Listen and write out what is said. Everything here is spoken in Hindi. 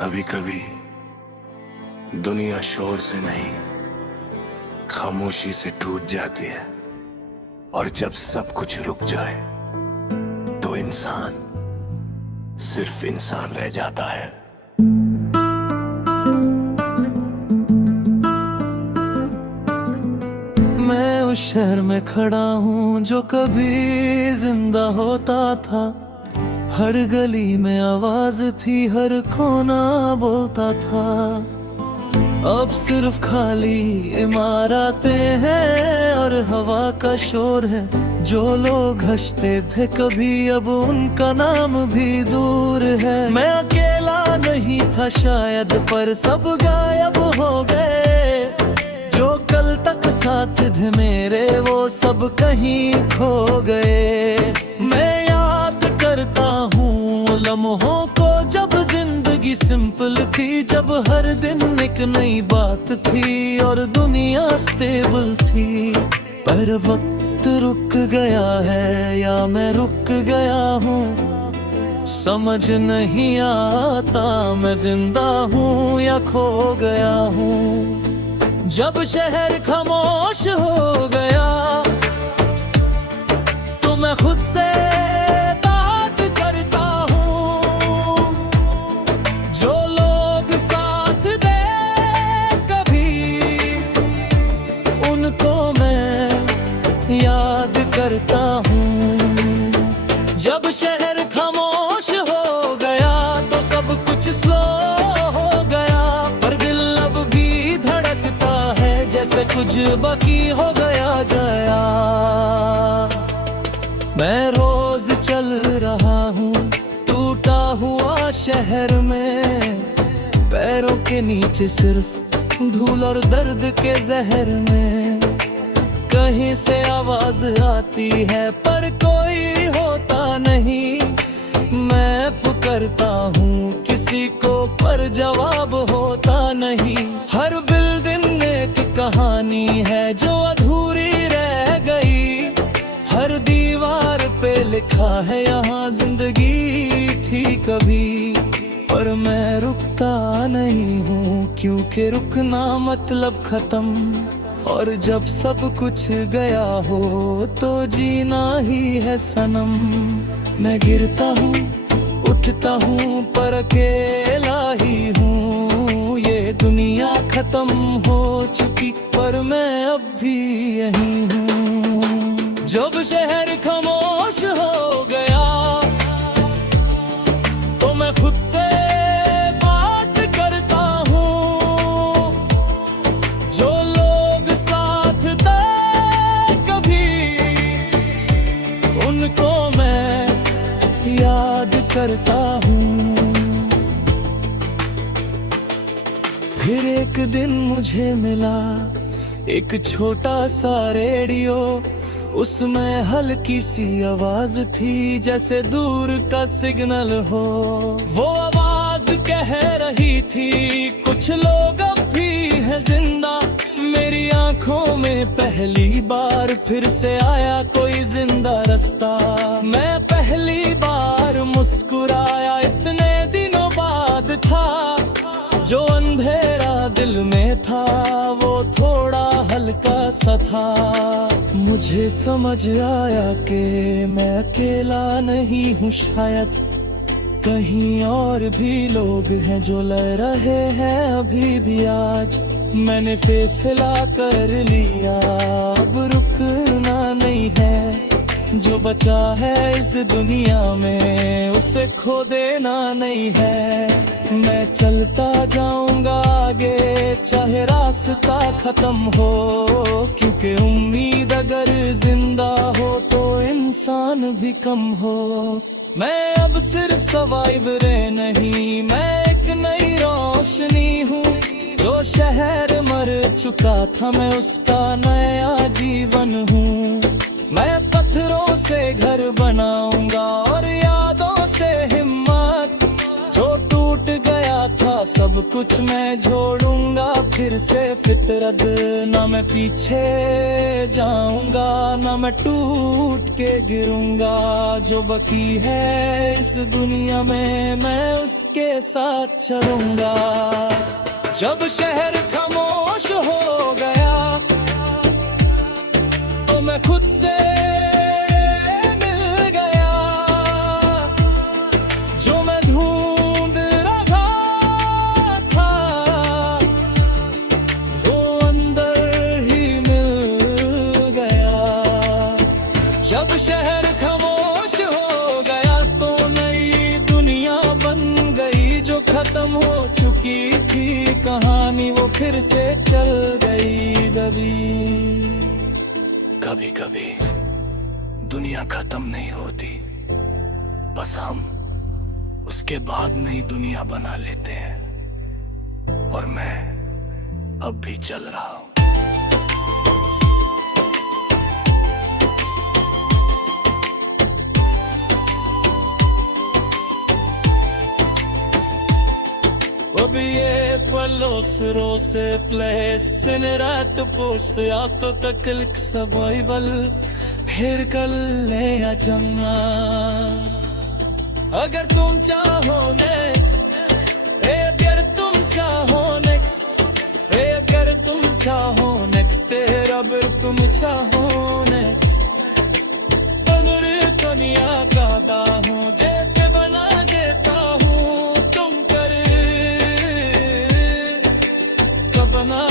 कभी कभी दुनिया शोर से नहीं, खामोशी से टूट जाती है। और जब सब कुछ रुक जाए तो इंसान सिर्फ इंसान रह जाता है। मैं उस शहर में खड़ा हूँ जो कभी जिंदा होता था। हर गली में आवाज थी, हर कोना बोलता था। अब सिर्फ खाली इमारतें हैं और हवा का शोर है। जो लोग हंसते थे कभी, अब उनका नाम भी दूर है। मैं अकेला नहीं था शायद, पर सब गायब हो गए। जो कल तक साथ थे मेरे, वो सब कहीं खो गए। मैं याद करता हूँ लम्हों को, जब जिंदगी सिंपल थी, जब हर दिन एक नई बात थी और दुनिया स्टेबल थी। पर वक्त रुक गया है या मैं रुक गया हूँ, समझ नहीं आता मैं जिंदा हूँ या खो गया हूँ। जब शहर खामोश हो गया तो मैं खुद से बात करता हूँ। जो लोग साथ दे कभी, उनको मैं याद करता हूँ। जब शहर खामोश हो गया तो सब कुछ स्लो हो गया, पर दिल अब भी धड़कता है जैसे कुछ बाकी हो गया। मैं रोज चल रहा हूँ टूटा हुआ शहर में, पैरों के नीचे सिर्फ धूल और दर्द के जहर में। कहीं से आवाज आती है पर कोई होता नहीं। मैं पुकारता हूँ किसी को, पर जवाब होता नहीं। हर बिल्डिंग एक कहानी है जो अधूरी रह गई। हर दीवार पे लिखा है यहाँ जिंदगी थी कभी। पर मैं रुकता नहीं हूँ, क्योंकि रुकना मतलब खत्म। और जब सब कुछ गया हो तो जीना ही है सनम। मैं गिरता हूँ, उठता हूँ, पर अकेला ही हूँ। ये दुनिया खत्म हो चुकी, पर मैं अब भी यही हूँ। जब शहर खामोश हो गया तो मैं खुद से बात करता हूँ। जो लोग साथ थे कभी, उनको मैं याद करता हूँ। फिर एक दिन मुझे मिला एक छोटा सा रेडियो। उसमें हल्की सी आवाज थी, जैसे दूर का सिग्नल हो। वो आवाज कह रही थी कुछ लोग अब भी है जिंदा। मेरी आंखों में पहली बार फिर से आया कोई जिंदा रास्ता। मैं पहली बार मुस्कुराया, इतने दिनों बाद था। जो अंधेरा दिल में था वो थोड़ा हल्का सा था। मुझे समझ आया कि मैं अकेला नहीं हूँ शायद। कहीं और भी लोग हैं जो लड़ रहे हैं अभी भी आज। मैंने फैसला कर लिया, अब रुकना नहीं है। जो बचा है इस दुनिया में, उसे खो देना नहीं है। मैं चलता जाऊंगा आगे, चाहे रास्ता खत्म हो। क्योंकि उम्मीद अगर जिंदा हो तो इंसान भी कम हो। मैं अब सिर्फ सर्वाइवर नहीं, मैं एक नई रोशनी हूँ। जो शहर मर चुका था, मैं उसका नया जीवन हूँ। मैं पत्थरों से घर बनाऊंगा और यादों से हिम्मत। जो टूट गया था सब कुछ मैं जोड़ूंगा फिर से फितरत। ना मैं पीछे जाऊंगा, ना मैं टूट के गिरूंगा। जो बाकी है इस दुनिया में, मैं उसका के साथ चलूंगा। जब शहर खामोश हो गया तो मैं खुद से मिल गया। जो मैं ढूंढ रहा था वो अंदर ही मिल गया। जब शहर खामोश हो गया तो नई दुनिया बन गई। जो खत्म हो चुकी थी कहानी वो फिर से चल गई दबी। कभी कभी दुनिया खत्म नहीं होती, बस हम उसके बाद नई दुनिया बना लेते हैं। और मैं अब भी चल रहा हूं। Obje pallosro se plesen रात पोस्ट या तो तकल्क सर्वाइवल फिर कल ले आ जमा। अगर तुम चाहो नेक्स्ट अगर तुम चाहो नेक्स्ट अगर तुम चाहो नेक्स्ट रब तुम चाहो नेक्स्ट। दुनिया गाता हूँ जेब बना देता हूँ तुम कर बना